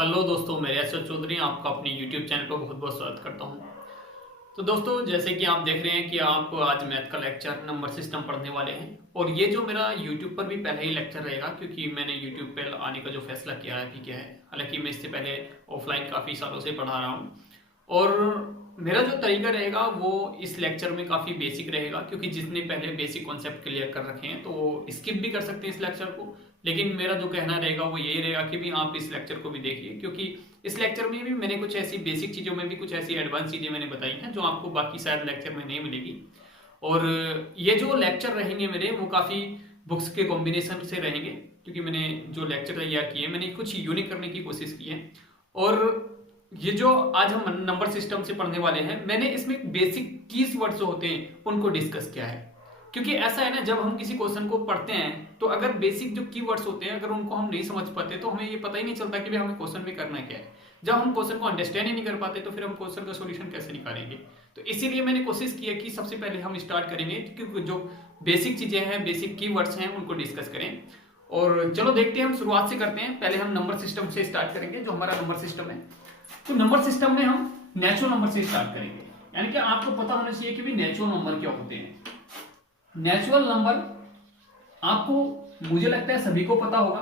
Hello दोस्तों, मेरे SL Chaudhary आपका अपने यूट्यूब चैनल पर बहुत बहुत स्वागत करता हूं। तो दोस्तों, जैसे कि आप देख रहे हैं कि आप आज मैथ का लेक्चर नंबर सिस्टम पढ़ने वाले हैं और ये जो मेरा यूट्यूब पर भी पहले ही लेक्चर रहेगा, क्योंकि मैंने यूट्यूब पर आने का जो फैसला किया है अभी क्या है। हालांकि मैं इससे पहले ऑफलाइन काफ़ी सालों से पढ़ा रहा हूँ और मेरा जो तरीका रहेगा वो इस लेक्चर में काफ़ी बेसिक रहेगा, क्योंकि जितने पहले बेसिक कॉन्सेप्ट क्लियर कर रखे हैं तो वो स्किप भी कर सकते हैं इस लेक्चर को। लेकिन मेरा जो कहना रहेगा वो यही रहेगा कि भी आप इस लेक्चर को भी देखिए, क्योंकि इस लेक्चर में भी मैंने कुछ ऐसी बेसिक चीज़ों में भी कुछ ऐसी एडवांस चीज़ें मैंने बताई हैं जो आपको बाकी शायद लेक्चर में नहीं मिलेगी। और ये जो लेक्चर रहेंगे मेरे वो काफ़ी बुक्स के कॉम्बिनेशन से रहेंगे, क्योंकि मैंने जो लेक्चर तैयार किए मैंने कुछ यूनिक करने की कोशिश की है। और ये जो आज हम नंबर सिस्टम से पढ़ने वाले हैं, मैंने इसमें बेसिक कीज वर्ड्स होते हैं उनको डिस्कस किया है। क्योंकि ऐसा है ना, जब हम किसी क्वेश्चन को पढ़ते हैं तो अगर बेसिक जो कीवर्ड्स होते हैं अगर उनको हम नहीं समझ पाते तो हमें ये पता ही नहीं चलता कि भाई हमें क्वेश्चन में करना क्या है। जब हम क्वेश्चन को अंडरस्टैंड ही नहीं कर पाते तो फिर हम क्वेश्चन का सॉल्यूशन कैसे निकालेंगे। तो इसीलिए मैंने कोशिश की है कि सबसे पहले हम स्टार्ट करेंगे क्योंकि जो बेसिक चीजें हैं, बेसिक कीवर्ड्स हैं, उनको डिस्कस करें। और चलो देखते हैं, हम शुरुआत से करते हैं। पहले हम नंबर सिस्टम से स्टार्ट करेंगे, जो हमारा नंबर सिस्टम है। तो नंबर सिस्टम में हम नेचुरल नंबर से स्टार्ट करेंगे, यानी कि आपको पता होना चाहिए कि भी नेचुरल नंबर क्या होते हैं। नेचुरल नंबर आपको, मुझे लगता है सभी को पता होगा,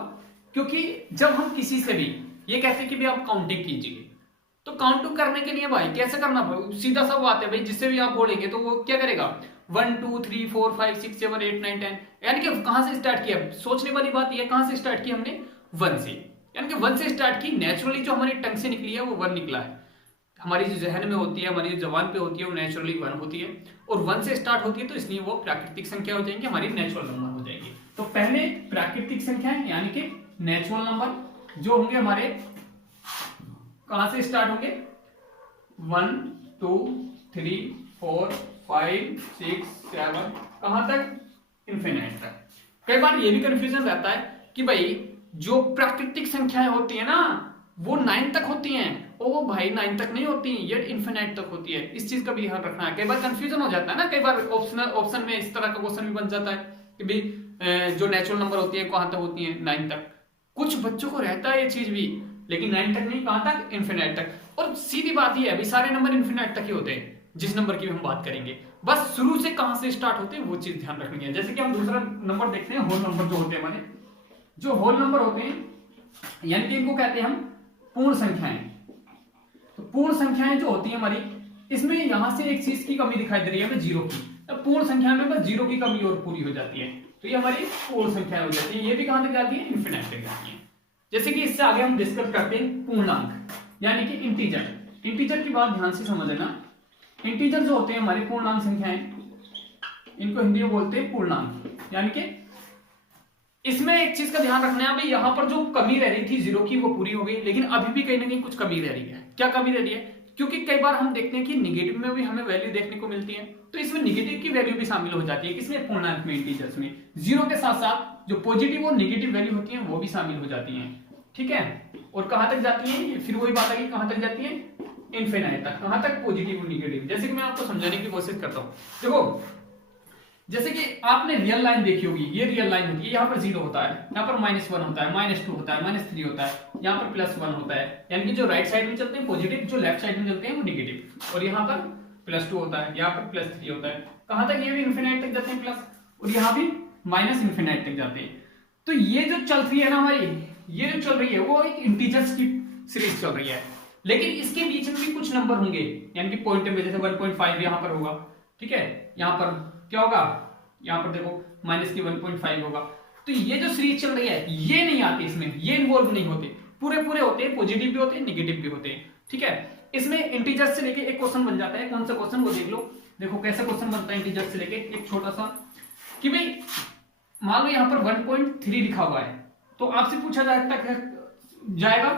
क्योंकि जब हम किसी से भी ये कहते हैं कि भाई आप काउंटिंग कीजिए, तो काउंटिंग करने के लिए भाई कैसे करना, सीधा सा बात है भाई, जिससे भी आप बोलेंगे तो वो क्या करेगा, 1 2 3 4 5 6 7 8 9 10। यानी कि कहां से स्टार्ट किया, सोचने वाली बात यह कहां से स्टार्ट की हमने, 1 से। यानी कि 1 से स्टार्ट की, नेचुरली जो हमारी टंग से निकली है वो 1 निकला है। हमारी जो जहन में होती है, हमारी जो जबान पे होती है वो नेचुरली 1 होती है, और 1 से स्टार्ट होती है, तो इसलिए वो प्राकृतिक संख्या हो जाएंगी, हमारी नेचुरल नंबर हो जाएगी। तो पहले प्राकृतिक संख्या है, यानी कि नेचुरल नंबर जो होंगे हमारे कहां से स्टार्ट होंगे, 1 2 3 4 5 6 7, कहां तक, इन्फिनिट तक। कई बार ये भी कंफ्यूजन रहता है कि भाई जो प्राकृतिक संख्याएं होती है ना वो 9 तक होती हैं। ओ भाई 9 तक नहीं होती, ये इन्फिनिट तक होती है। इस चीज का भी ध्यान रखना है, कई बार कंफ्यूजन हो जाता है ना, कई बार ऑप्शन में इस तरह का क्वेश्चन भी बन जाता है कि भाई जो नेचुरल नंबर होती है कहां तक होती है, 9 तक। कुछ बच्चों को रहता है ये चीज भी, लेकिन 9 तक नहीं, कहां तक, इन्फिनिट तक। और सीधी बात ही है अभी सारे नंबर इन्फिनिट तक ही होते हैं, जिस नंबर की हम बात करेंगे। बस शुरू से कहां से स्टार्ट होते हैं वो चीज ध्यान रखनी है। जैसे कि हम दूसरा नंबर देखते हैं, होल नंबर जो होते हैं हमारे, जो होल नंबर होते हैं यानी कि इनको कहते हैं हम पूर्ण संख्याएं। तो पूर्ण संख्याएं जो होती है हमारी, इसमें यहां से एक चीज की कमी दिखाई दे रही है हमें, 0 की। तो पूर्ण संख्या में बस 0 की कमी और पूरी हो जाती है, तो ये हमारी पूर्ण संख्या हो जाती है। ये भी कहां तक जाती है, इन्फिनिट तक जाती है। जैसे कि इससे आगे हम डिस्कस करते हैं पूर्णांक, यानी कि इंटीजर। इंटीजर की बात ध्यान से समझ लेना। इंटीजर जो होते हैं हमारे पूर्णांक संख्याएं, इनको हिंदी में बोलते हैं पूर्णांक। यानी कि इसमें एक चीज का ध्यान रखना है भाई, यहां पर जो कमी रह रही थी 0 की वो पूरी हो गई, लेकिन अभी भी कहीं ना कहीं कुछ कमी रह रही है। क्या कमी रह रही है, क्योंकि कई बार हम देखते हैं कि निगेटिव में भी हमें वैल्यू देखने को मिलती है, तो इसमें निगेटिव की वैल्यू भी शामिल हो जाती है। किसमें, पूर्णांक में, इंटीजर्स में। 0 के साथ साथ जो पॉजिटिव और निगेटिव वैल्यू होती है वो भी शामिल हो जाती है। ठीक है, और कहां तक जाती है, फिर वही बात है, कहां तक जाती है, इन्फिनिट तक। कहां तक, पॉजिटिव और निगेटिव। जैसे कि मैं आपको समझाने की कोशिश करता हूं, देखो जैसे कि आपने रियल लाइन देखी होगी, ये रियल लाइन होती है, यहाँ पर 0 होता है, यहाँ पर -1 होता है, -2 होता है, -3 होता है, यहाँ पर +1 होता है। यानी कि जो राइट साइड में चलते हैं पॉजिटिव, जो लेफ्ट साइड में चलते हैं वो निगेटिव। और यहाँ पर +2 होता है, यहाँ पर +3 होता है। कहां तक, ये भी इन्फिनिट तक जाते हैं प्लस, और यहाँ भी माइनस इन्फिनिट तक जाते हैं। तो ये जो चल रही है ना हमारी, ये जो चल रही है वो एक इंटीजर्स की सीरीज चल रही है, लेकिन इसके बीच में भी कुछ नंबर होंगे, यानी कि पॉइंट में, जैसे 1.5 यहाँ पर होगा। ठीक है, यहाँ पर क्या होगा, यहां पर देखो माइनस की 1.5 होगा। तो ये जो सीरीज चल रही है ये नहीं आती, इसमें ये इन्वॉल्व नहीं होते, पूरे पूरे होते हैं, पॉजिटिव भी होते हैं, निगेटिव भी होते हैं। ठीक है, इसमें इंटीजर से लेके एक क्वेश्चन बन जाता है। कौन सा क्वेश्चन, वो देख लो। देखो कैसा क्वेश्चन बनता है इंटीजर से लेके, एक छोटा सा, कि भाई मान लो यहां पर 1.3 लिखा हुआ है, तो आपसे पूछा जाएगा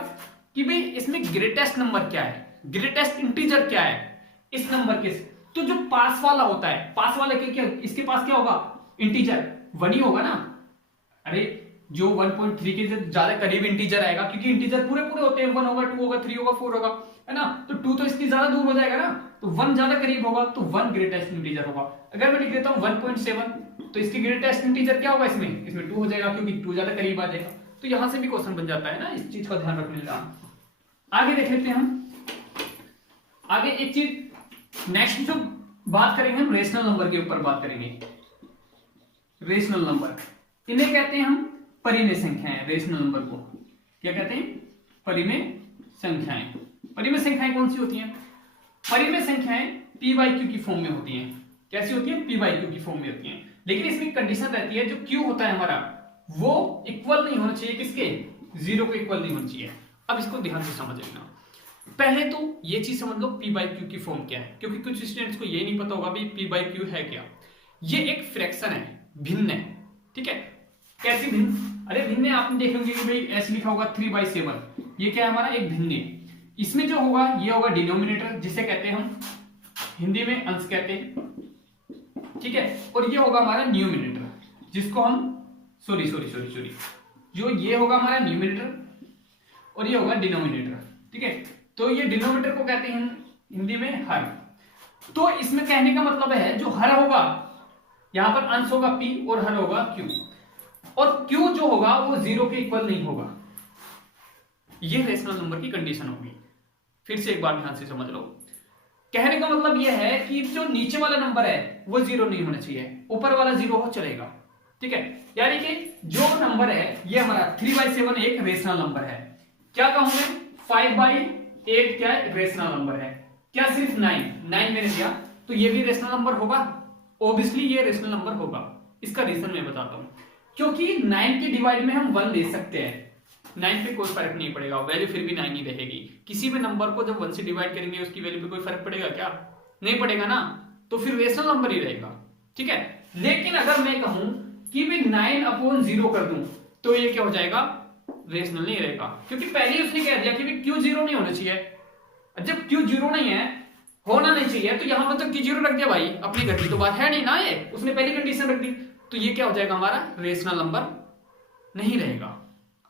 कि भाई इसमें ग्रेटेस्ट नंबर क्या है, ग्रेटेस्ट इंटीजर क्या है इस नंबर के। तो जो पास वाला होता है, पास वाले के क्या, इसके पास क्या होगा, इंटीजर 1 ही होगा ना। अरे जो 1.3 के ज्यादा करीब इंटीजर आएगा, क्योंकि इंटीजर पूरे पूरे होते हैं, 1 होगा, 2 होगा, 3 होगा, 4 होगा, है ना। तो 2 तो इसकी ज्यादा दूर हो जाएगा ना, तो 1 ज्यादा करीब होगा, तो 1 ग्रेटेस्ट इंटीजर होगा। अगर मैं लिख देता हूं 1.7, तो इसकी ग्रेटेस्ट इंटीजर क्या होगा, इसमें 2 हो जाएगा, क्योंकि 2 ज्यादा करीब आ जाएगा। तो यहां से भी क्वेश्चन बन जाता है ना, इस चीज का ध्यान रखने का। आगे देख लेते हैं हम। आगे एक चीज नेक्स्ट जो बात करेंगे हम रेशनल नंबर के ऊपर बात करेंगे। रेशनल नंबर इन्हें कहते हैं हम परिमेय संख्याएं। रेशनल नंबर को क्या कहते हैं? परिमेय संख्याएं। परिमेय संख्याएं कौन सी होती हैं? परिमेय संख्याएं p बाई क्यू की फॉर्म में होती हैं। कैसी होती है? p बाई क्यू की फॉर्म में होती हैं। लेकिन इसमें कंडीशन रहती है, जो q होता है हमारा वो इक्वल नहीं होना चाहिए किसके? 0 को इक्वल नहीं होना चाहिए। अब इसको ध्यान से समझ लेना। पहले तो ये चीज समझ लो p बाई क्यू की फॉर्म क्या है, क्योंकि कुछ स्टूडेंट्स को ये नहीं पता होगा भी p बाई क्यू है क्या। ये एक फ्रैक्शन है, भिन्न है, ठीक है। कैसी भिन्न? अरे भिन्न आपने देखेंगे कि भाई ऐसे लिखा होगा 3/7, ये क्या है हमारा? एक भिन्न। इसमें जो होगा ये होगा डिनोमिनेटर, जिसे कहते हैं हम हिंदी में अंश कहते हैं, ठीक है। और ये होगा हमारा न्यूमिनेटर, जिसको हम सॉरी जो ये होगा हमारा न्यूमिनेटर और ये होगा डिनोमिनेटर, ठीक है। तो ये डिनोमिनेटर को कहते हैं हिंदी में हर। तो इसमें कहने का मतलब है जो हर होगा, यहां पर अंश होगा p और हर होगा q, और q जो होगा वो 0 के इक्वल नहीं होगा। ये रेशनल नंबर की कंडीशन होगी। फिर से एक बार ध्यान से समझ लो। कहने का मतलब यह है कि जो नीचे वाला नंबर है वो 0 नहीं होना चाहिए, ऊपर वाला 0 हो चलेगा, ठीक है। यानी कि जो नंबर है ये हमारा 3/7 एक रेशनल नंबर है। क्या कहूं मैं? 5/8 क्या है? रेशनल नंबर है। क्या सिर्फ 9 मैंने दिया तो ये भी रेशनल नंबर होगा? ऑब्वियसली ये रेशनल नंबर होगा। इसका रीजन मैं बताता हूं। क्योंकि 9 के डिवाइड में हम 1 ले सकते हैं, 9 पे कोई फर्क नहीं पड़ेगा, वैल्यू फिर भी 9 ही रहेगी। किसी भी नंबर को जब 1 से डिवाइड करेंगे उसकी वैल्यू पे कोई फर्क पड़ेगा क्या? नहीं पड़ेगा ना, तो फिर रेशनल नंबर ही रहेगा, ठीक है। लेकिन अगर मैं कहूं कि मैं 9/0 कर दूं तो ये क्या हो जाएगा? रेशनल नहीं रहेगा, क्योंकि पहले ही उसने कह दिया कि क्यू 0 नहीं होना चाहिए। जब क्यू 0 नहीं है, होना नहीं चाहिए, तो यहां पर तो क्यू 0 रख दिया भाई, अपनी घर की तो बात है नहीं ना, ये उसने पहली कंडीशन रख दी, तो ये क्या हो जाएगा? हमारा रेशनल नंबर नहीं रहेगा।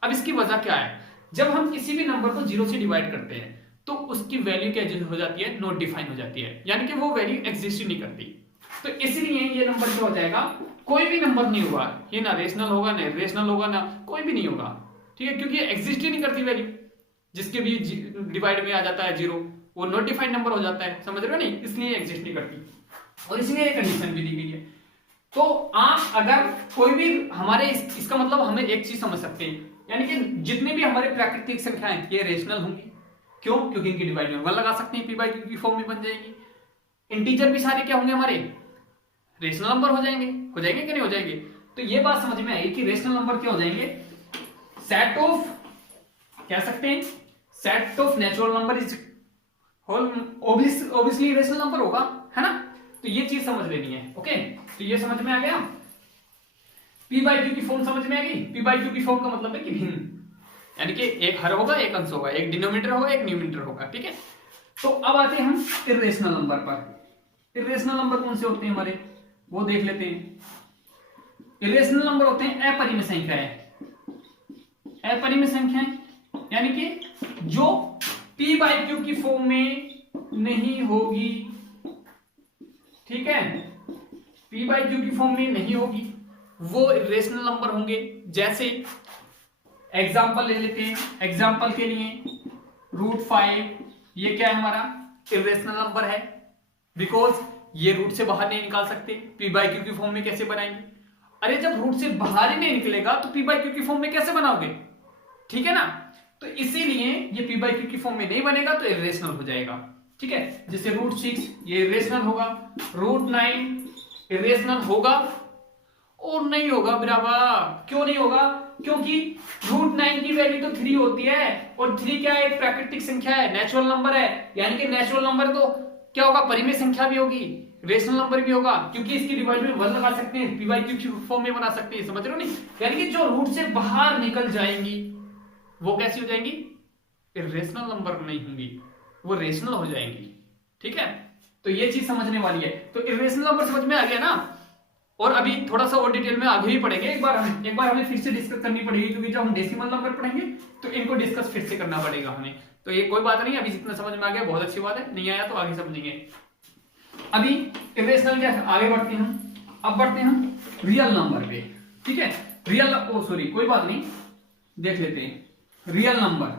अब इसकी वजह क्या है? जब हम किसी भी नंबर को 0 से डिवाइड करते हैं तो उसकी वैल्यू क्या हो जाती है? नॉट डिफाइन हो जाती है, यानी कि वो वैल्यू एग्जिस्ट ही नहीं करती। तो इसलिए ये नंबर क्या हो जाएगा? कोई भी नंबर नहीं होगा, ये ना रेशनल होगा ना रेशनल होगा ना कोई भी नहीं होगा, ठीक है, क्योंकि ये एग्जिस्ट ही नहीं करती वैल्यू। जिसके भी डिवाइड में आ जाता है 0 वो नॉट डिफाइंड नंबर हो जाता है, समझ रहे हो नहीं? इसलिए एग्जिस्ट नहीं करती और इसलिए ये कंडीशन भी दी गई है। तो आप अगर कोई भी हमारे इसका मतलब हमें एक चीज समझ सकते हैं, यानी कि जितने भी हमारे प्राकृतिक संख्याएं ये रेशनल होंगी। क्यों? क्योंकि इनकी डिवाइड में 1 लगा सकते हैं, p बाई क्यू की फॉर्म में बन जाएगी। इंटीजर भी सारे क्या होंगे? हमारे रेशनल नंबर हो जाएंगे कि नहीं हो जाएंगे? तो ये बात समझ में आई कि रेशनल नंबर क्या हो जाएंगे? सेट ऑफ, कह सकते हैं set of natural number is obviously rational number होगा, है ना। तो ये चीज समझ लेनी है, ओके। तो ये समझ में आ गया, p बाई क्यू की फॉर्म समझ में आ गई। p बाई क्यू की फॉर्म का मतलब है कि भिन्न, यानी कि एक हर होगा, एक अंश होगा, एक डिनोमिनेटर होगा, एक न्यूमिनेटर होगा, ठीक है। तो अब आते हैं हम इर्रेशनल नंबर पर। इर्रेशनल नंबर कौन से होते हैं हमारे, वो देख लेते हैं। इर्रेशनल नंबर होते हैं अपरिमेय संख्याएं। अपरिमेय संख्याएं यानी कि जो p बाई क्यू की फॉर्म में नहीं होगी, ठीक है, p बाई क्यू की फॉर्म में नहीं होगी, वो इर्रेशनल नंबर होंगे। जैसे एग्जाम्पल ले लेते हैं, एग्जाम्पल के लिए √5, ये क्या है? हमारा इर्रेशनल नंबर है, बिकॉज ये रूट से बाहर नहीं निकाल सकते। p बाई क्यू की फॉर्म में कैसे बनाएंगे? अरे जब रूट से बाहर ही नहीं निकलेगा तो p बाई क्यू की फॉर्म में कैसे बनाओगे, ठीक है ना। तो इसीलिए ये p बाई क्यू की फॉर्म में नहीं बनेगा, तो इर्रेशनल हो जाएगा, ठीक है। जैसे √6 ये इर्रेशनल होगा, √9 इर्रेशनल होगा और नहीं होगा बराबर। क्यों नहीं होगा? क्योंकि √9 की वैल्यू तो 3 होती है, और 3 क्या है? एक प्राकृतिक संख्या है, नेचुरल नंबर है, यानी कि नेचुरल नंबर तो क्या होगा? परिमेय संख्या भी होगी, रेशनल नंबर भी होगा, क्योंकि इसकी डिवाइड में 1 लगा सकते हैं, p बाई क्यू की फॉर्म में बना सकते हैं, समझ रहे हो नहीं? यानी कि जो रूट से बाहर निकल जाएंगी वो कैसी हो जाएंगी? इर्रेशनल नंबर नहीं होंगी, वो रेशनल हो जाएंगी, ठीक है। तो ये चीज समझने वाली है। तो इर्रेशनल नंबर समझ में आ गया ना। और अभी थोड़ा सा और डिटेल में आगे भी पढ़ेंगे, एक बार हमें फिर से डिस्कस करनी पड़ेगी, क्योंकि जब हम डेसिमल नंबर पढ़ेंगे तो इनको डिस्कस फिर से करना पड़ेगा हमें। तो ये कोई बात नहीं, अभी जितना समझ में आ गया बहुत अच्छी बात है, नहीं आया तो आगे समझेंगे। अभी इर्रेशनल क्या है, आगे बढ़ते हैं हम। अब बढ़ते हैं हम रियल नंबर पे, ठीक है। रियल, ओ सॉरी कोई बात नहीं, देख लेते हैं रियल नंबर।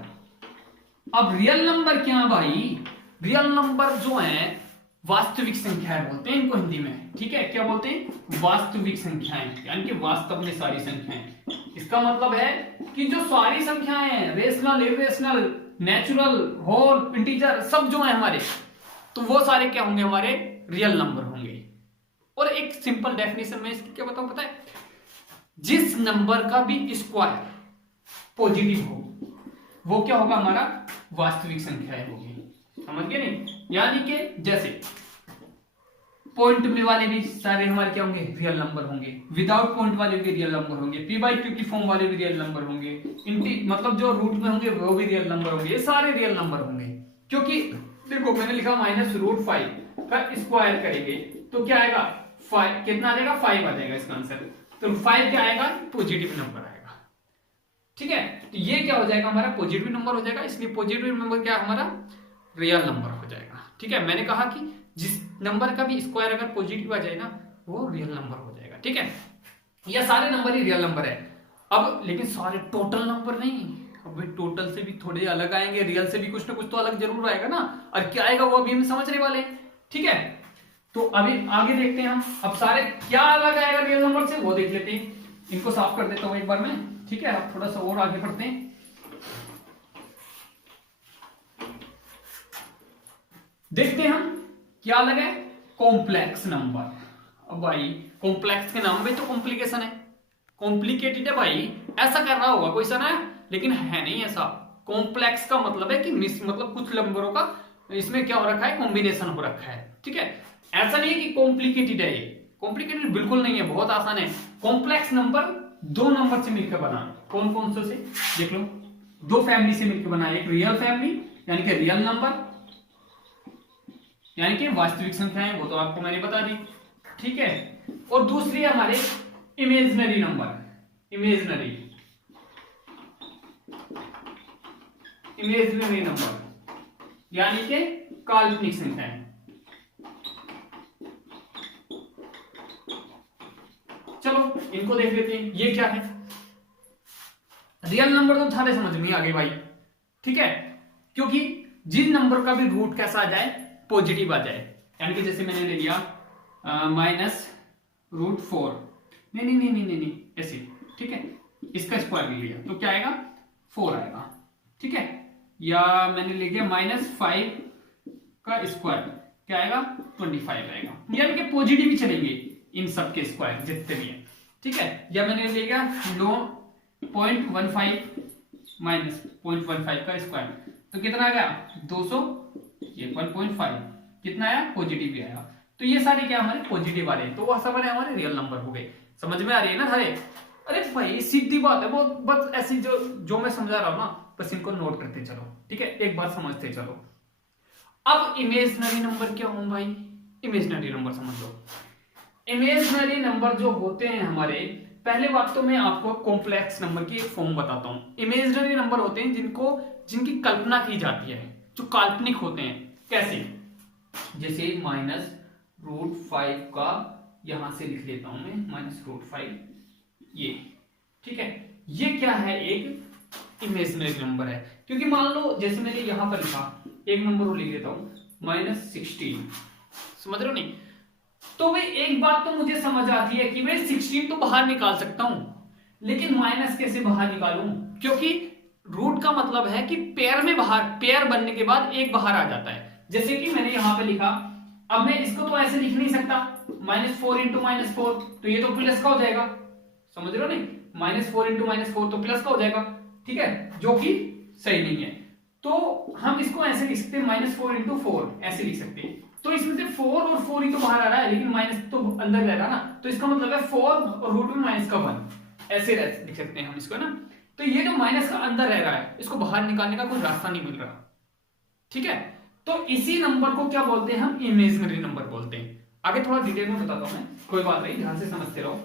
अब रियल नंबर क्या है भाई? रियल नंबर जो है वास्तविक संख्याएं बोलते हैं इनको हिंदी में, ठीक है? क्या बोलते हैं? वास्तविक संख्याएं, यानी कि वास्तव में सारी संख्याएं। इसका मतलब है कि जो सारी संख्याएं हैं, rational, irrational, natural, whole, integer, सब जो है हमारे, तो वो सारे क्या होंगे? हमारे रियल नंबर होंगे। और एक सिंपल डेफिनेशन में इसकी क्या बताऊं, पता है? जिस नंबर का भी स्क्वायर पॉजिटिव हो वो क्या होगा? हमारा वास्तविक संख्याएं होगी। समझ गए नहीं? यानी कि जैसे पॉइंट में वाले भी सारे हमारे क्या होंगे? रियल नंबर होंगे। विदाउट पॉइंट वाले भी रियल नंबर होंगे। p/q की फॉर्म वाले भी रियल नंबर होंगे। मतलब जो रूट में होंगे वो भी रियल नंबर होंगे। ये सारे रियल नंबर होंगे, क्योंकि देखो मैंने लिखा -√5 का स्क्वायर करेंगे तो क्या आएगा? 5 कितना आ जाएगा? 5 आ जाएगा इसका आंसर। तो 5 क्या आएगा? पॉजिटिव नंबर आएगा। ठीक है, तो ये क्या हो जाएगा? हमारा पॉजिटिव नंबर हो जाएगा। इसलिए पॉजिटिव नंबर क्या? हमारा रियल नंबर हो जाएगा। ठीक है, मैंने कहा कि जिस नंबर का भी स्क्वायर अगर पॉजिटिव आ जाए ना वो रियल नंबर हो जाएगा। ठीक है, ये सारे नंबर ही रियल नंबर है। अब लेकिन सारे टोटल नंबर नहीं, अब टोटल से भी थोड़े अलग आएंगे, रियल से भी कुछ ना कुछ तो अलग जरूर आएगा ना। और क्या आएगा वो अभी हम समझने वाले हैं। ठीक है, तो अभी आगे देखते हैं हम। अब सारे क्या अलग आएगा रियल नंबर से वो देख लेते हैं। इनको साफ कर देता हूं एक बार में। ठीक है, अब थोड़ा सा और आगे बढ़ते हैं। देखते हैं हम क्या अलग है। Complex number. अब भाई कॉम्प्लेक्स के नाम में तो कॉम्प्लिकेशन है, कॉम्प्लिकेटेड है भाई। ऐसा कर रहा होगा कोई सा ना, लेकिन है नहीं ऐसा। कॉम्प्लेक्स का मतलब है कि मतलब कुछ नंबरों का इसमें क्या हो रखा है? कॉम्बिनेशन हो रखा है। ठीक है, ऐसा नहीं है कि कॉम्प्लिकेटेड है। ये कॉम्प्लिकेटेड बिल्कुल नहीं है, बहुत आसान है। कॉम्प्लेक्स नंबर दो नंबर से मिलकर बना। कौन कौन से देख लो, दो फैमिली से मिलकर बना। एक रियल फैमिली यानी कि रियल नंबर यानी कि वास्तविक संख्याएं, वो तो आपको मैंने बता दी। ठीक है, और दूसरी है हमारे इमेजिनरी नंबर। इमेजिनरी नंबर यानी कि काल्पनिक संख्याएं। चलो इनको देख लेते हैं, ये क्या है। रियल नंबर तो सारे समझ में आ गए भाई। ठीक है, क्योंकि जिन नंबर का भी रूट कैसा आ जाए? पॉजिटिव आ जाए। यानी कि जैसे मैंने ले लिया -√4, नहीं ऐसे। ठीक है, इसका स्क्वायर ले लिया तो क्या आएगा? 4 आएगा। ठीक है, या मैंने ले लिया -5 का स्क्वायर, क्या आएगा? 25 आएगा। यानी कि पॉजिटिव ही चलेंगे इन सब के स्क्वायर जितने भी हैं। ठीक है, या मैंने ले लिया 0.15 माइनस 0.15 का स्क्वायर तो कितना आ गया? 200। ये 1.5 कितना आया? पॉजिटिव ही आया। तो ये सारे क्या हमारे पॉजिटिव आ रहे हैं, तो वो सब हमारे रियल नंबर हो गए। समझ में आ रही है ना सारे? अरे भाई सीधी बात है, वो बस ऐसी जो मैं समझा रहा हूं ना, बस इनको नोट करते चलो। ठीक है, एक बार समझते चलो। अब इमेजिनरी नंबर क्या हो भाई? इमेजिनरी नंबर समझ लो। इमेजिनरी नंबर जो होते हैं हमारे, पहले बात तो मैं आपको कॉम्प्लेक्स नंबर की एक फॉर्म बताता हूं। इमेजिनरी नंबर होते हैं जिनकी कल्पना की जाती है, जो काल्पनिक होते हैं। कैसे? जैसे -√5 का यहां से लिख लेता हूं मैं, -√5 ये। ठीक है, ये क्या है? एक इमेजिनरी नंबर है। क्योंकि मान लो जैसे मैंने यहां पर लिखा, एक नंबर को लिख देता हूं -16, समझ रहे हो नहीं? तो भाई एक बात तो मुझे समझ आती है कि मैं 16 तो बाहर निकाल सकता हूं, लेकिन माइनस कैसे बाहर निकालूं? क्योंकि रूट का मतलब है कि पेयर बनने के बाद एक बाहर आ जाता है। जैसे कि मैंने यहां पे लिखा, अब मैं इसको तो ऐसे लिख नहीं सकता, -4 × -4, तो ये तो प्लस का हो जाएगा। समझ रहे हो नहीं? -4 × -4 तो प्लस का हो जाएगा। ठीक है, जो कि सही नहीं है। तो हम इसको ऐसे लिख सकते हैं, -4 × 4 ऐसे लिख सकते हैं। तो इसमें से 4 और 4 ही तो बाहर आ रहा है, लेकिन माइनस तो अंदर रह रहा ना, तो इसका मतलब है 4 और रूट में माइनस का 1 ऐसे लिख सकते हैं हम इसको ना। तो ये जो माइनस का अंदर रह रहा है, इसको बाहर निकालने का कोई रास्ता नहीं मिल रहा। ठीक है, तो इसी नंबर को क्या बोलते हैं? हम इमेजिनरी नंबर बोलते हैं। आगे थोड़ा डिटेल में बताता हूं मैं, कोई बात नहीं, ध्यान से समझते रहो।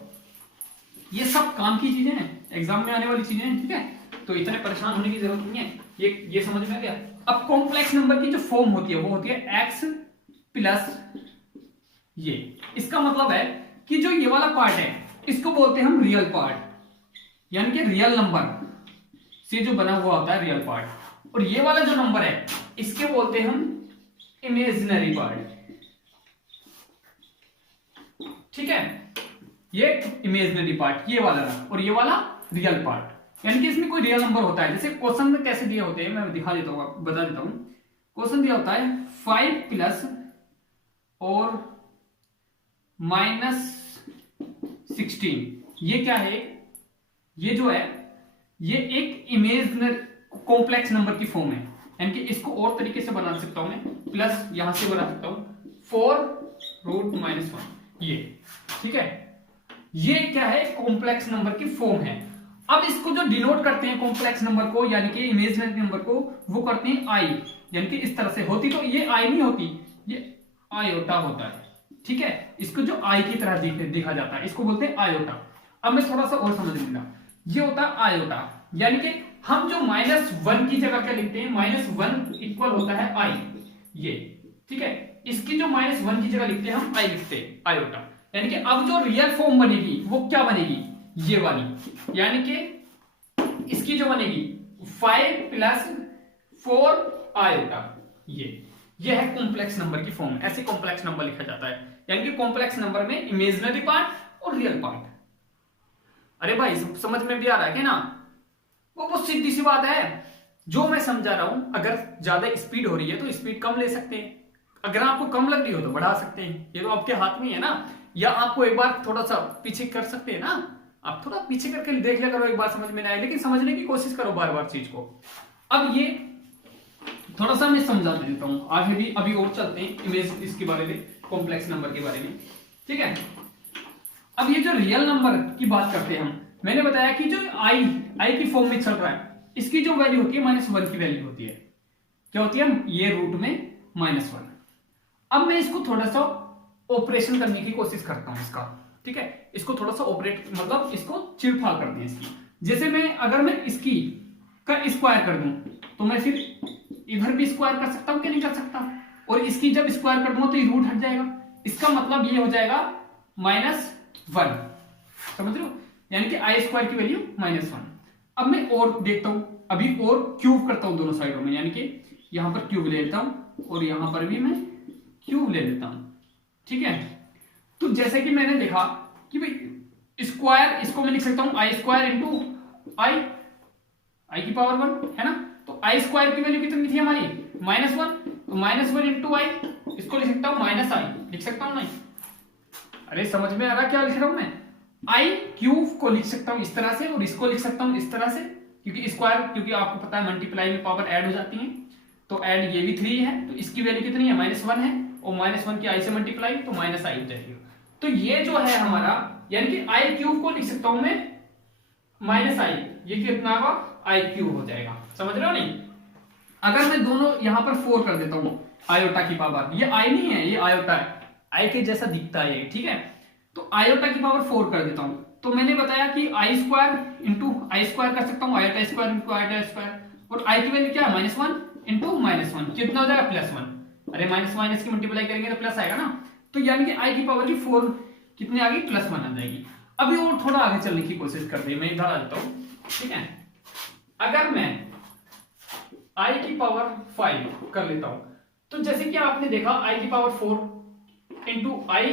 ये सब काम की चीजें हैं, एग्जाम में आने वाली चीजें हैं। ठीक है, तो इतने परेशान होने की जरूरत नहीं है। ये समझ में आ गया। अब कॉम्प्लेक्स नंबर की जो फॉर्म होती है वो होती है x प्लस ये। इसका मतलब है कि जो ये वाला पार्ट है इसको बोलते हैं हम रियल पार्ट, यानी कि रियल नंबर से जो बना हुआ होता है रियल पार्ट, और ये वाला जो नंबर है इसके बोलते हैं हम इमेजिनरी पार्ट। ठीक है, ये इमेजिनरी पार्ट ये वाला रहा, और ये वाला रियल पार्ट। यानी कि इसमें कोई रियल नंबर होता है, जैसे क्वेश्चन में कैसे दिए होते हैं मैं दिखा देता हूं, बता देता हूं। क्वेश्चन दिया होता है 5 प्लस और -16। ये क्या है, ये जो है ये एक इमेजिनरी कॉम्प्लेक्स नंबर की फॉर्म है। यानी कि इसको और तरीके से बना सकता हूं मैं, प्लस यहां से बना सकता हूं 4√-1 ये। ठीक है, ये क्या है, कॉम्प्लेक्स नंबर की फॉर्म है। अब इसको जो डिनोट करते हैं कॉम्प्लेक्स नंबर को, यानी कि इमेजिनरी नंबर को, वो करते हैं आई। यानी कि इस तरह से होती तो ये आई नहीं होती, ये आयोटा होता है। ठीक है, इसको जो आई की तरह दिखा जाता है इसको बोलते हैं आयोटा। अब मैं थोड़ा सा और समझ लूंगा, ये होता है आयोटा। यानी कि हम जो -1 की जगह क्या लिखते हैं, -1 इक्वल होता है आई, ये। ठीक है, इसकी जो -1 की जगह लिखते हैं हम आई लिखते हैं, आयोटा। यानी कि अब जो रियल फॉर्म बनेगी वो क्या बनेगी, ये वाली। यानी कि इसकी जो बनेगी 5 + 4 आयोटा, ये है कॉम्प्लेक्स नंबर की फॉर्म। ऐसे कॉम्प्लेक्स नंबर लिखा जाता है। यानी कि कॉम्प्लेक्स नंबर में इमेजिनरी पार्ट और रियल पार्ट। अरे भाई समझ में भी आ रहा है कि ना? वो बहुत सीधी सी बात है जो मैं समझा रहा हूं। अगर ज्यादा स्पीड हो रही है तो स्पीड कम ले सकते हैं, अगर आपको कम लग रही हो तो बढ़ा सकते हैं। ये तो आपके हाथ में है ना। या आपको एक बार थोड़ा सा पीछे कर सकते हैं ना, आप थोड़ा पीछे करके देख लिया करो, एक बार समझ में ना आए लेकिन समझने की कोशिश करो बार बार चीज को। अब ये थोड़ा सा मैं समझा देता हूं, आगे भी अभी और चलते हैं इमेज इसके बारे में, कॉम्प्लेक्स नंबर के बारे में। ठीक है, अब ये जो रियल नंबर की बात करते हैं हम, मैंने बताया कि जो आई की फॉर्म में चल रहा है, इसकी जो वैल्यू होती है -1 की वैल्यू होती है। क्या होती है, ये रूट में -1। अब मैं इसको थोड़ा सा ऑपरेशन करने की कोशिश करता हूं इसका। ठीक है, इसको थोड़ा सा ऑपरेट मतलब इसको चिड़फाड़ करते हैं इसकी। जैसे अगर मैं इसकी का स्क्वायर कर दूं तो मैं फिर इधर भी स्क्वायर कर सकता हूं कि नहीं कर सकता, और इसकी जब स्क्वायर कर दूंगा तो ये रूट हट जाएगा। इसका मतलब ये हो जाएगा -1, समझ रहे हो? यानी कि i² की वैल्यू -1। अब मैं और देखता हूं, अभी और क्यूब करता हूं दोनों साइडों में, यानी कि यहां पर क्यूब ले लेता हूं और यहां पर भी मैं क्यूब ले लेता हूं। ठीक है, तो जैसे कि मैंने देखा कि भाई स्क्वायर, इसको मैं लिख सकता हूं i² × i की पावर 1 है ना। तो i² की वैल्यू कितनी थी हमारी, -1, तो -1 × i, इसको लिख सकता हूं -i, लिख सकता हूं नहीं? अरे समझ में आ रहा क्या लिख रहा हूं मैं? i³ को लिख सकता हूं इस तरह से और इसको लिख सकता हूं इस तरह से, क्योंकि स्क्वायर, क्योंकि आपको पता है मल्टीप्लाई में पावर ऐड हो जाती है, तो ऐड ये भी 3 है, तो इसकी वैल्यू कितनी है, -1 है, और -1 की i से मल्टीप्लाई तो -i हो जाएगी। तो ये जो है हमारा, यानी कि i³ को लिख सकता हूं मैं -i, ये कितना होगा, i³ हो जाएगा। समझ रहे हो नहीं? अगर मैं दोनों यहां पर 4 कर देता हूं आयोटा की पावर, ये i नहीं है, ये आयोटा है, i के जैसा दिखता है ये। ठीक है, तो आयोटा की पावर 4 कर देता हूं, तो मैंने बताया कि i² × i² कर सकता हूं, आयोटा स्क्वायर × आयोटा स्क्वायर, और i की वैल्यू क्या है, -1 × -1 कितना हो जाएगा, +1। अरे माइनस की मल्टीप्लाई करेंगे तो प्लस आएगा ना, तो यानी कि i की पावर की 4 कितनी आ गई, +1 आ जाएगी। अभी और थोड़ा आगे चलने की कोशिश करते हैं, मैं इधर आ जाता हूं। ठीक है, अगर मैं i की पावर 5 कर लेता हूं, तो जैसे कि आपने देखा i की पावर 4 × i,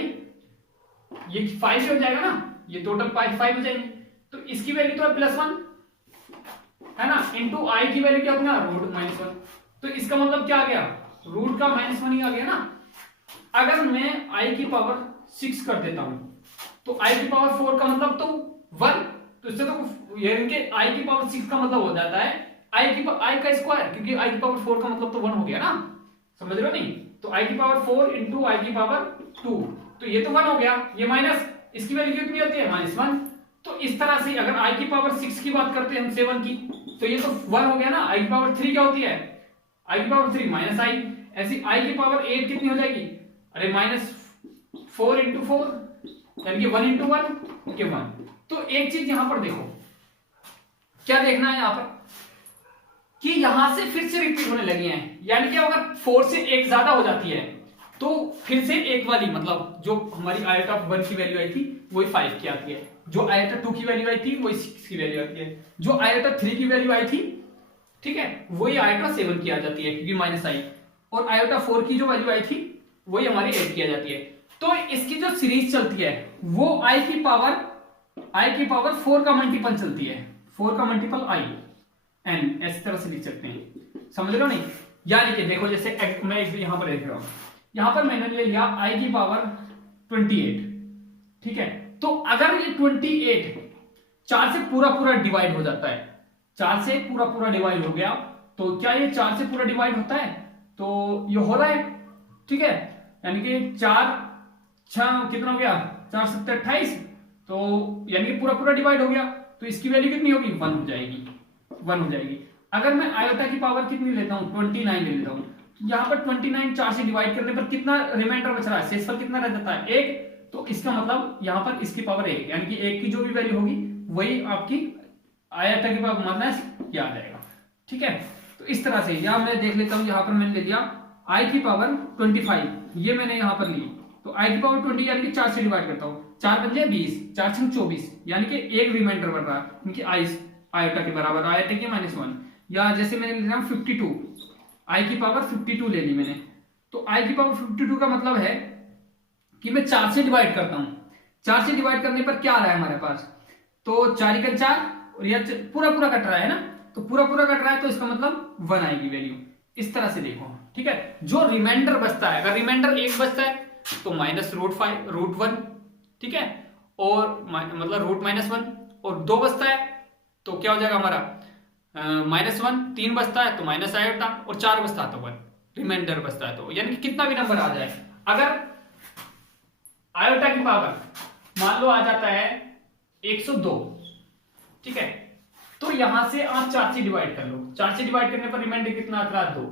ये 5 हो जाएगा ना, ये टोटल 5 हो जाएंगे, तो इसकी वैल्यू तो है +1 है ना, इंटू i की वैल्यू क्या होगा, √-1, तो इसका मतलब क्या आ गया, रूट का -1 ही आ गया ना। अगर मैं i की पावर 6 कर देता हूं तो i की पावर 4 का मतलब तो 1, तो इससे तो यानी कि i की पावर 6 का मतलब हो जाता है i का स्क्वायर, क्योंकि i की पावर 4 का मतलब तो 1 हो गया ना। समझ रहे हो नहीं? तो i की पावर 4 × i की पावर 2, तो ये तो 1 हो गया, ये माइनस इसकी वैल्यू कितनी होती है, -1। तो इस तरह से अगर i की पावर 6 की बात करते हैं हम 7 की, तो ये तो 1 हो गया ना। i की पावर 3 क्या होती है, i की पावर 3 -i, ऐसी i की पावर 8 कितनी हो जाएगी, अरे -4 × 4 यानी कि 1 × 1 के 1। तो एक चीज यहां पर देखो, क्या देखना है यहां पर कि यहां से फिर से रिपीट होने लगी हैं, यानी कि अगर 4 से 1 ज्यादा हो जाती है तो फिर से 1 वाली, मतलब जो हमारी आयोटा 1 की वैल्यू आई थी वही 5 की आती है, जो आयोटा 2 की वैल्यू आई थी वही 6 की वैल्यू आती है, जो आयोटा 3 की वैल्यू आई थी, ठीक है, वही आयोटा 7 की आ जाती है क्योंकि माइनस आई, और आयोटा 4 की जो वैल्यू आई थी वही हमारी 8 की आ जाती है। तो इसकी जो सीरीज चलती है वो आई की पावर 4 का मल्टीपल चलती है, 4 का मल्टीपल आई एन, इस तरह से लिख सकते हैं, समझ रहे हो नहीं। यानी कि देखो जैसे मैं यहां पर देख रहा हूं, यहां पर मैंने ले लिया आई की पावर 28, ठीक है। तो अगर ये 28 4 से पूरा पूरा डिवाइड हो जाता है, 4 से पूरा पूरा डिवाइड हो गया, तो क्या ये 4 से पूरा डिवाइड होता है? तो ये हो रहा है, ठीक है। यानी कि 4 6 कितना हो गया, 4 7 28, तो यानी कि पूरा पूरा डिवाइड हो गया, तो इसकी वैल्यू कितनी होगी, 1 हो जाएगी, 1 हो जाएगी। अगर मैं आयोटा की पावर कितनी लेता हूं, 29 ले लेता हूं, तो यहां पर 29 4 से डिवाइड करने पर कितना रिमाइंडर बच रहा है, शेषफल कितना रह जाता है, 1। तो इसका मतलब यहां पर इसकी पावर 1, यानी कि 1 की जो भी वैल्यू होगी वही आपकी आयोटा की पावर माइनस क्या आ जाएगा, ठीक है। तो इस तरह से यहां मैं देख लेता हूं, यहां पर मैंने ले लिया आई की पावर 25, ये मैंने यहां पर ली, तो आई की पावर 20 यानी कि 4 से डिवाइड करता हूं, 4 पंजे 20, 4 छंग 24, यानी कि एक रिमाइंडर बढ़ रहा है क्योंकि आई आयोटा के बराबर, आयोटा की -1। या जैसे मैंने लिया 52, आई की पावर 52 ले ली मैंने, तो आई की पावर 52 का मतलब है कि मैं 4 से डिवाइड करता हूं, 4 से डिवाइड करने पर क्या आ रहा है हमारे पास, तो 4 का 4, और यह पूरा पूरा कट रहा है ना, तो पूरा पूरा कट रहा है, तो इसका मतलब 1 आएगी वैल्यू। इस तरह से देखो, ठीक है। जो रिमाइंडर बचता है, अगर रिमाइंडर 1 बचता है तो -√1, ठीक है, और मतलब √-1, और 2 बचता है तो क्या हो जाएगा हमारा -1, 3 बचता है तो माइनस आयोटा, और 4 बचता है तो 1 रिमाइंडर बचता है, तो यानी कि कितना भी नंबर आ जाए, अगर आयोटा की पावर मान लो आ जाता है 102, ठीक है, तो यहां से आप 4 से डिवाइड कर लो, 4 से डिवाइड करने पर रिमाइंडर कितना आता है, 2,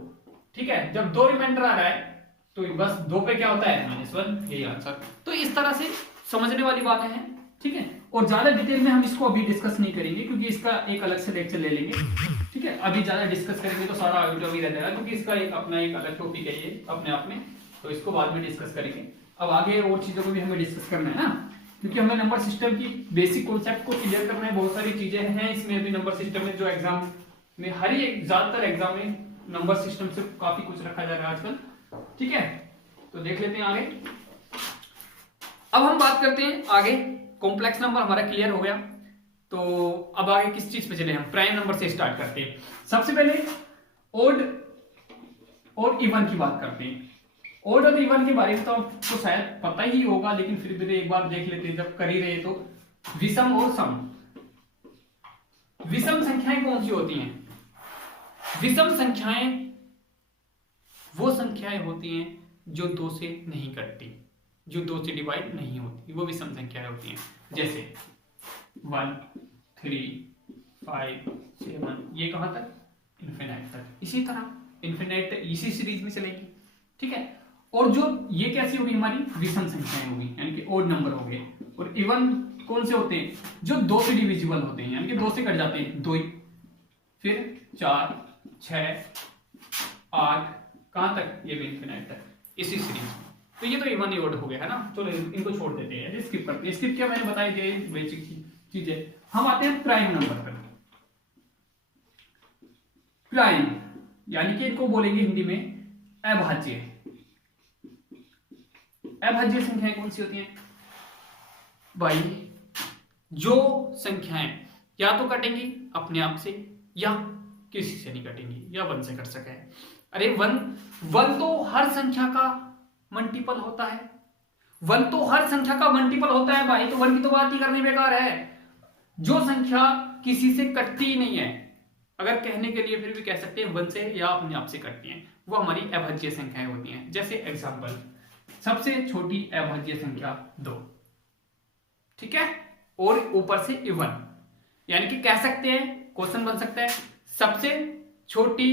ठीक है। जब 2 रिमाइंडर आ रहा है तो बस 2 पे क्या होता है, -1, यही आंसर। तो इस तरह से समझने वाली बातें हैं, ठीक है। और ज्यादा डिटेल में हम इसको अभी डिस्कस नहीं करेंगे क्योंकि इसका एक अलग से लेक्चर ले लेंगे, ठीक है। अभी ज्यादा डिस्कस करेंगे तो सारा आयोटा भी रह जाएगा, क्योंकि इसका एक अपना एक अलग टॉपिक है ये अपने आप में, तो इसको बाद में डिस्कस करेंगे। अब आगे और चीजों को भी हमें डिस्कस करना है ना, क्योंकि हमें नंबर सिस्टम की बेसिक कॉन्सेप्ट को क्लियर करना है। बहुत सारी चीजें हैं इसमें अभी नंबर सिस्टम में, जो एग्जाम में हर एक ज्यादातर एग्जाम में नंबर सिस्टम से काफी कुछ रखा जा रहा है आजकल, ठीक है। तो देख लेते हैं आगे। अब हम बात करते हैं आगे, कॉम्प्लेक्स नंबर हमारा क्लियर हो गया, तो अब आगे किस चीज पे चले, हम प्राइम नंबर से स्टार्ट करते हैं। सबसे पहले ओड और इवन की बात करते हैं। ओड और इवन के बारे में तो आपको शायद पता ही होगा, लेकिन फिर भी एक बार देख लेते हैं जब कर ही रहे तो। विषम और सम, विषम संख्याएं कौन सी होती हैं? विषम संख्याएं वो संख्याएं होती हैं जो 2 से नहीं कटती, जो 2 से डिवाइड नहीं होती, वो विषम संख्याएं होती हैं। जैसे 1 3 5 7, ये कहां तक, इन्फिनाइट तक। इसी तरह इन्फिनाइट इसी सीरीज में चलेगी, ठीक है। और जो ये कैसी होगी, हमारी विषम संख्याएं होगी, यानी कि ओड नंबर हो गए। और इवन कौन से होते हैं, जो 2 से डिविजिबल होते हैं, यानी कि 2 से कट जाते हैं, 2, फिर 4 6 8, कहां तक, ये भी इन्फिनाइट तक, इसी सीरीज में। तो ये तो इवन ओड हो गया है ना, चलो इनको छोड़ देते हैं, स्किप करते हैं। स्किप क्या मैंने बताई थी बेसिक चीजें। हम आते हैं प्राइम नंबर पर। प्राइम यानी कि इनको बोलेंगे हिंदी में अभाज्य। अभाज्य संख्याएं कौन सी होती हैं भाई? जो संख्याएं या तो कटेंगी अपने आप से, या किसी से नहीं कटेंगी, या 1 से कट सके। अरे 1 तो हर संख्या का मल्टीपल होता है, 1 तो हर संख्या का मल्टीपल होता है भाई, तो 1 की तो बात ही करनी बेकार है। जो संख्या किसी से कटती ही नहीं है, अगर कहने के लिए फिर भी कह सकते हैं 1 से या अपने आप से कटती हैं, वो हमारी अभाज्य संख्याएं होती हैं। जैसे एग्जांपल, सबसे छोटी अभाज्य संख्या 2, ठीक है, और ऊपर से इवन, यानी कि कह सकते हैं, क्वेश्चन बन सकता है सबसे छोटी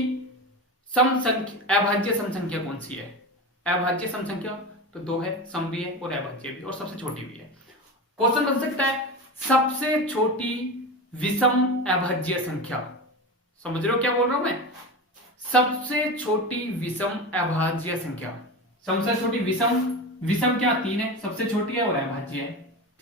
सम संख्या, अभाज्य सम संख्या कौन सी है? अभाज्य सम संख्या तो 2 है, सम भी है और अभाज्य भी, और सबसे छोटी भी है। क्वेश्चन बन सकता है सबसे छोटी विषम अभाज्य संख्या। समझ रहे हो क्या बोल रहा हूं मैं? सबसे छोटी विषम अभाज्य संख्या, सबसे छोटी विषम, विषम क्या 3 है, सबसे छोटी है और अभाज्य है,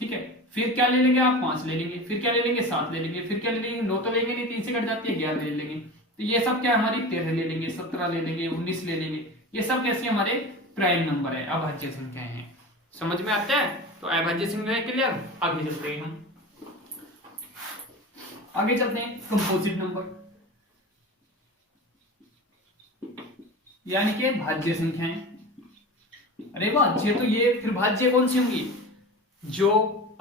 ठीक है। फिर क्या ले लेंगे आप, 5 ले लेंगे, फिर क्या ले लेंगे, 7 ले लेंगे, फिर क्या ले लेंगे, 9 तो लेंगे नहीं, 3 से कट जाती है, 11 ले लेंगे। तो ये सब क्या है, हमारी 13 ले लेंगे, 17 ले लेंगे, 19 ले लेंगे, ये सब कैसे हमारे प्राइम नंबर है, अभाज्य संख्याएं हैं। समझ में आता है? तो अभाज्य संख्याएं के लिए आगे चलते हैं हम। आगे चलते हैं कंपोजिट नंबर, यानी कि भाज्य संख्याएं। अरे भाज्य तो ये फिर भाज्य कौन सी होंगी, जो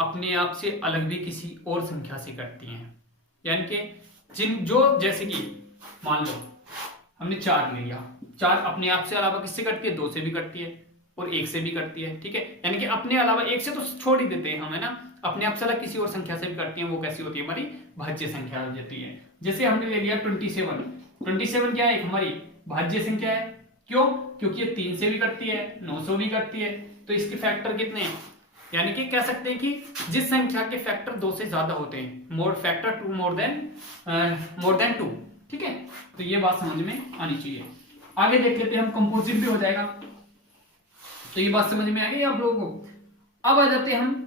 अपने आप से अलग भी किसी और संख्या से करती हैं, यानी कि जिन जो जैसे कि मान लो हमने 4 ले लिया, 4 अपने आप से अलावा किससे करती है, 2 से भी करती है और 1 से भी करती है, ठीक है। यानी कि अपने अलावा 1 से तो छोड़ ही देते हैं हम, है ना, अपने आप से अलग किसी और संख्या से भी करती है, वो कैसी होती है, हमारी भाज्य संख्या हो जाती है। जैसे हमने ले लिया 27, 27 क्या है, एक हमारी भाज्य संख्या है। क्यों? क्योंकि ये 3 से भी करती है, 9 से भी करती है, तो इसके फैक्टर कितने हैं, यानी कि कह सकते हैं कि जिस संख्या के फैक्टर 2 से ज्यादा होते हैं, मोर फैक्टर 2 मोर देन 2, ठीक है। तो ये बात समझ में आनी चाहिए। आगे देख लेते हैं हम, कंपोजिट भी हो जाएगा, तो ये बात समझ में आ गई आप लोगों को। अब आ जाते हैं हम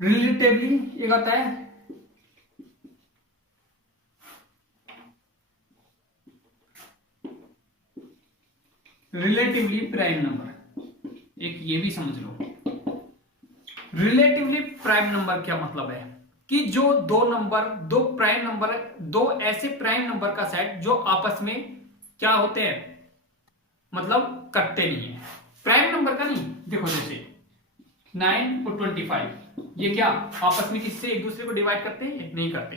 रिलेटिवली, एक आता है रिलेटिवली प्राइम नंबर, एक ये भी समझ लो। रिलेटिवली प्राइम नंबर क्या मतलब है, कि जो दो प्राइम नंबर, दो ऐसे प्राइम नंबर का सेट जो आपस में क्या होते हैं, मतलब कटते नहीं है। प्राइम नंबर का नहीं, देखो जैसे 9 और 25, ये क्या आपस में किससे एक दूसरे को डिवाइड करते हैं, नहीं करते,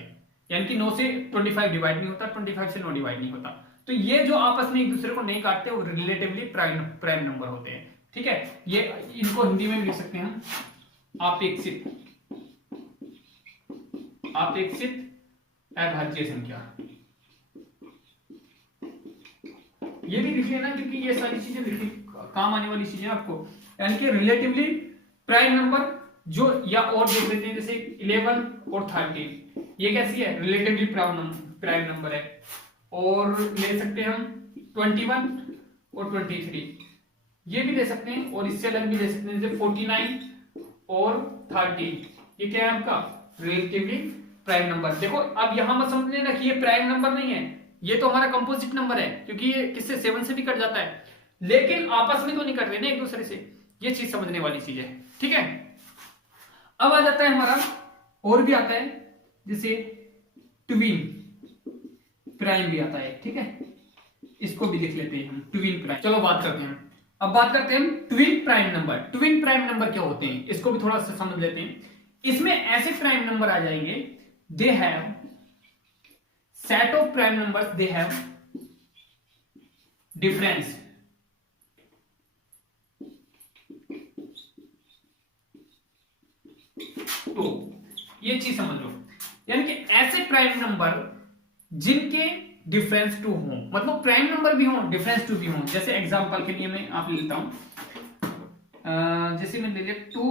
यानी कि 9 से 25 डिवाइड नहीं होता, 25 से 9 डिवाइड नहीं होता। तो ये जो आपस में एक दूसरे को नहीं काटते वो रिलेटिवली प्राइम नंबर होते हैं, ठीक है। ये इनको हिंदी में भी लिख सकते हैं हम, अपेक्षित अभाज्य संख्या, ये भी लिख लेना, क्योंकि ये सारी चीजें लिखने काम आने वाली चीजें आपको। यानी कि रिलेटिवली प्राइम नंबर जो, या और देख लेते हैं जैसे 11 और 13, ये कैसी है, रिलेटिवली प्राइम नंबर है। और ले सकते हैं हम 21 और 23, ये भी ले सकते हैं, और इससे अलग भी ले सकते हैं, जैसे 49 और 13, ये क्या है आपका रिलेटिवली प्राइम नंबर। देखो अब यहां मत समझ लेना कि ये प्राइम नंबर नहीं है, ये तो हमारा कंपोजिट नंबर है, क्योंकि ये किससे 7 से भी कट जाता है, लेकिन आपस में तो नहीं कट रहे ना एक दूसरे से, ये चीज समझने वाली चीज है, ठीक है। अब आ जाता है हमारा, और भी आता है, जैसे ट्विन प्राइम भी आता है, ठीक है, इसको भी लिख लेते हैं हम, ट्विन प्राइम। चलो बात करते हैं, अब बात करते हैं twin prime number. Twin prime number क्या होते हैं, इसको भी थोड़ा सा समझ लेते हैं। इसमें ऐसे प्राइम नंबर आ जाएंगे, they have set of prime numbers, they have difference तो ये चीज समझ लो, यानी कि ऐसे प्राइम नंबर जिनके डिफरेंस 2 हो, मतलब प्राइम नंबर भी हो, डिफरेंस 2 भी हो। जैसे एग्जांपल के लिए मैं आप ले लेता हूं, जैसे मैं ले लिया 2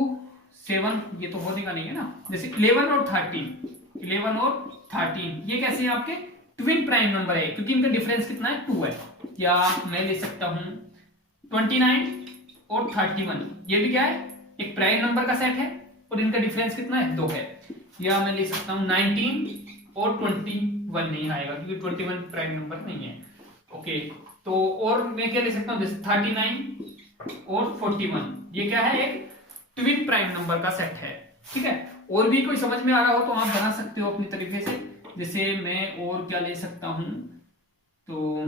7, ये तो होने का नहीं है ना, जैसे 11 और 13, ये कैसे हैं आपके ट्विन प्राइम नंबर है, क्योंकि इनका डिफरेंस कितना है, 2 है। या मैं ले सकता हूं 29 और 31, ये भी क्या है, एक प्राइम नंबर का सेट है, और इनका डिफरेंस कितना है, 2 है। या मैं ले सकता हूं 19 और 21, नहीं आएगा क्योंकि 21 प्राइम नंबर नहीं है, ओके। तो और मैं क्या ले सकता हूं, जैसे 39 और 41, ये क्या है, एक ट्विन प्राइम नंबर का सेट है, ठीक है। और भी कोई समझ में आ रहा हो तो आप बना सकते हो अपनी तरीके से। जैसे मैं और क्या ले सकता हूं, तो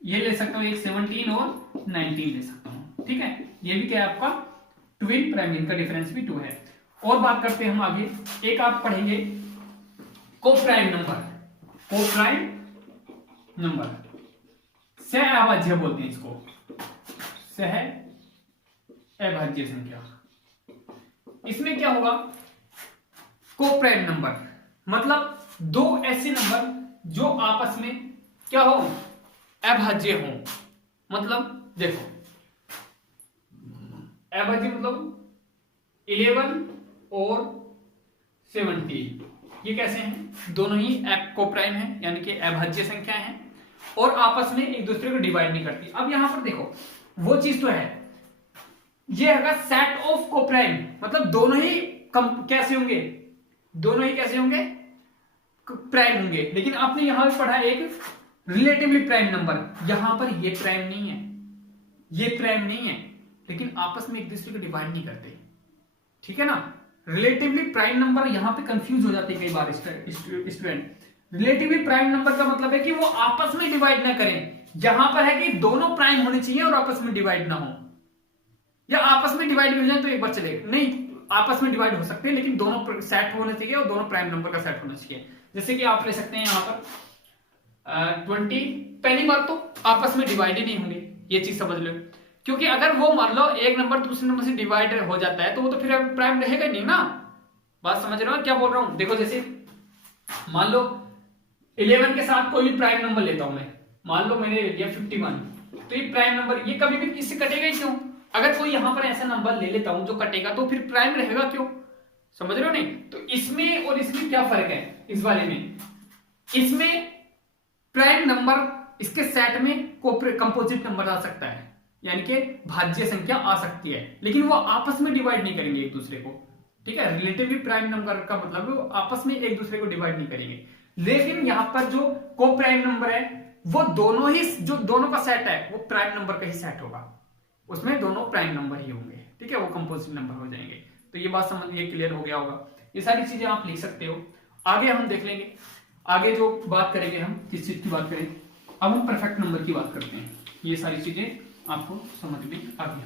ये ले सकता हूं, एक 17 और 19 ले सकता हूं, ठीक है। ये भी क्या है आपका ट्विन प्राइम, इनका डिफरेंस भी 2 है। और बात करते हैं हम आगे, एक आप पढ़ेंगे कोप्राइम नंबर, सह अभाज्य बोलते हैं इसको, सह अभाज्य संख्या। इसमें क्या होगा, कोप्राइम नंबर मतलब दो ऐसे नंबर जो आपस में क्या हो, अभाज्य हो। मतलब देखो अभाज्य मतलब 11 और 17, ये कैसे हैं, दोनों ही कोप्राइम है, यानी कि अभाज्य संख्या है, और आपस में एक दूसरे को डिवाइड नहीं करती। अब यहां पर देखो वो चीज तो है, ये है सेट ऑफ कोप्राइम, मतलब दोनों ही कैसे होंगे, दोनों ही कैसे होंगे, प्राइम होंगे। लेकिन आपने यहां भी पढ़ा एक रिलेटिवली प्राइम नंबर, यहां पर ये प्राइम नहीं है, ये प्राइम नहीं है, लेकिन आपस में एक दूसरे को डिवाइड नहीं करते, ठीक है ना। रिलेटिवली प्राइम नंबर, यहां पे कंफ्यूज हो जाते हैं कई बार स्टूडेंट। रिलेटिवली प्राइम नंबर का मतलब है कि वो आपस में डिवाइड ना करें, यहां पर है कि दोनों प्राइम होने चाहिए और आपस में डिवाइड ना हो, या आपस में डिवाइड भी हो जाए तो एक बार चलेगा, नहीं आपस में डिवाइड हो सकते हैं लेकिन दोनों सेट होने चाहिए और दोनों प्राइम नंबर का सेट होना चाहिए। जैसे कि आप ले सकते हैं यहां पर 20, पहली बात तो आपस में डिवाइड ही नहीं होंगे, ये चीज समझ लो, क्योंकि अगर वो मान लो एक नंबर दूसरे नंबर से डिवाइड हो जाता है तो वो तो फिर प्राइम रहेगा नहीं ना। बात समझ रहे हो क्या बोल रहा हूं? देखो जैसे मान लो 11 के साथ कोई भी प्राइम नंबर लेता हूं मैं, मान लो मैंने ले लिया 51, तो ये प्राइम नंबर, ये कभी भी किससे कटेगा ही क्यों? अगर कोई यहां पर ऐसा नंबर ले लेता हूं जो कटेगा तो फिर प्राइम रहेगा क्यों? समझ रहे हो नहीं? तो इसमें और इसमें क्या फर्क है इस वाले में? इसमें प्राइम नंबर इसके सेट में कंपोजिट नंबर आ सकता है, यानी कि भाज्य संख्या आ सकती है, लेकिन वो आपस में डिवाइड नहीं करेंगे एक दूसरे को, ठीक है। रिलेटिवली प्राइम नंबर का मतलब वो आपस में एक दूसरे को डिवाइड नहीं करेंगे, लेकिन यहां पर जो को प्राइम नंबर है वो दोनों ही, जो दोनों का सेट है वो प्राइम नंबर का ही सेट होगा, उसमें दोनों प्राइम नंबर ही होंगे, ठीक है, वो कंपोजिट नंबर हो जाएंगे। तो ये बात समझिए, क्लियर हो गया होगा। ये सारी चीजें आप लिख सकते हो, आगे हम देख लेंगे। आगे जो बात करेंगे हम किस चीज की बात करें, अब हम परफेक्ट नंबर की बात करते हैं। ये सारी चीजें आपको समझ में आ गई।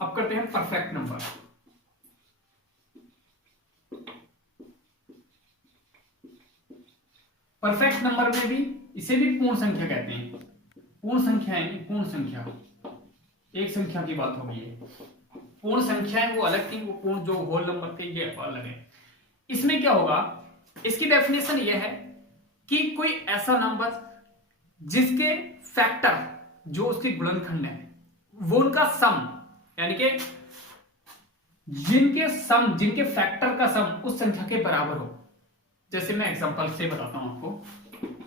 अब करते हैं परफेक्ट नंबर। परफेक्ट नंबर में भी, इसे भी पूर्ण संख्या कहते हैं। पूर्ण संख्या है, पूर्ण संख्या एक संख्या की बात होगी, पूर्ण संख्या है वो अलग थी, वो पूर्ण जो होल नंबर थे ये अलग है। इसमें क्या होगा, इसकी डेफिनेशन ये है कि कोई ऐसा नंबर जिसके फैक्टर, जो उसके गुणनखंड है, वो उनका सम, यानी कि जिनके फैक्टर का सम उस संख्या के बराबर हो। जैसे मैं एग्जांपल से बताता हूं आपको,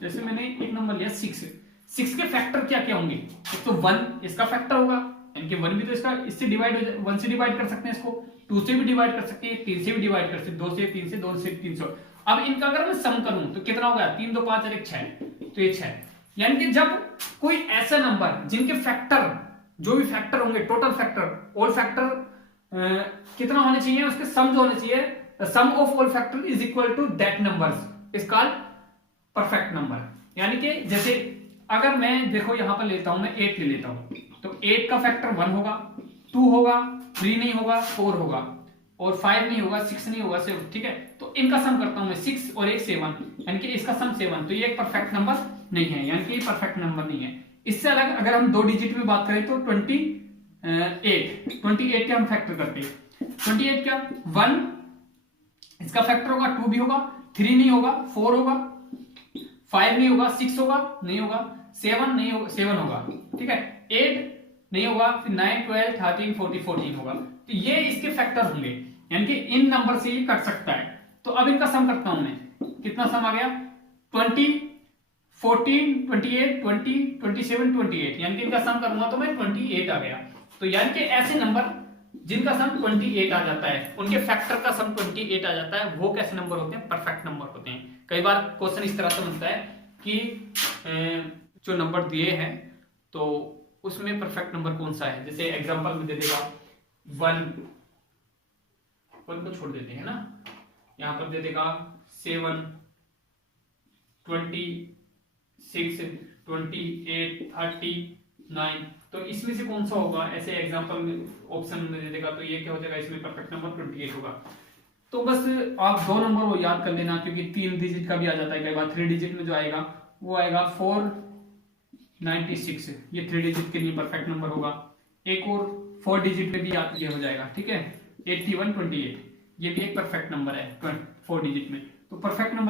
जैसे मैंने एक नंबर लिया 6 के फैक्टर क्या क्या होंगे? एक तो 1 इसका फैक्टर होगा, यानी कि 1 भी तो इसका, इससे डिवाइड हो जाए, 1 से डिवाइड कर सकते हैं इसको, 2 से भी डिवाइड कर सकते हैं, 3 से भी डिवाइड कर सकते हैं, 2 से 3 से, 2 से 300। अब इनका अगर मैं सम करूं तो कितना होगा? 3 2 5 और 1 6, तो ये 6। यानी कि जब कोई ऐसा नंबर जिनके फैक्टर, जो भी फैक्टर होंगे, टोटल फैक्टर, ऑल फैक्टर कितना होने चाहिए, उसके सम जो होने चाहिए, sum of all factor is equal to that numbers is called perfect number. यानी कि जैसे अगर मैं देखो यहां पर लेता हूं, मैं 8 ले लेता हूं, तो 8 का फैक्टर 1 होगा, 2 होगा, 3 नहीं होगा, 4 होगा, और 5 नहीं होगा, 6 नहीं होगा, 7, ठीक है। तो इनका सम करता हूं मैं, 6 और 1 7, यानी कि इसका सम 7, तो ये एक परफेक्ट नंबर नहीं है, यानी कि ये परफेक्ट नंबर नहीं है। इससे अलग अगर हम 2 डिजिट में बात करें तो 28 के हम फैक्टर करते हैं। 28 क्या? 1 इसका फैक्टर होगा, 2 भी होगा, 3 नहीं होगा, 4 होगा, 5 नहीं होगा, 6 होगा, नहीं होगा, 7 नहीं होगा, 7 होगा, ठीक है, 8 नहीं होगा, फिर 9 12 13 14 14 होगा। तो ये इसके फैक्टर होंगे, यानी कि इन नंबर से ये कट सकता है। तो अब इनका सम करता हूं मैं, कितना सम आ गया? 20 14 28 20 27 28, यानी कि इनका सम करूंगा तो मैं 28 आ गया। तो यानी कि ऐसे नंबर जिनका सम 28 आ जाता है, उनके फैक्टर का सम 28 आ जाता है, वो कैसे नंबर होते हैं? परफेक्ट नंबर होते हैं। कई बार क्वेश्चन इस तरह से बनता है कि जो नंबर दिए हैं तो उसमें परफेक्ट नंबर कौन सा है। जैसे एग्जांपल में दे देगा 1 को छोड़ देते हैं ना, यहां पर दे देगा 7 26 28 39, तो इसमें से कौन सा होगा? ऐसे एग्जांपल में ऑप्शन में दे देगा, तो ये क्या हो जाएगा? इसमें परफेक्ट नंबर 28 होगा। तो बस आप 2 नंबर वो याद कर लेना, क्योंकि 3 डिजिट का भी आ जाता है कई बार। 3 डिजिट में जो आएगा वो आएगा 496, ये 3 डिजिट के लिए परफेक्ट नंबर होगा। एक और 4 डिजिट में भी ये हो जाएगा, ठीक है, 8128, ये भी एक परफेक्ट नंबर है 4 डिजिट में। तो परफेक्ट नंबर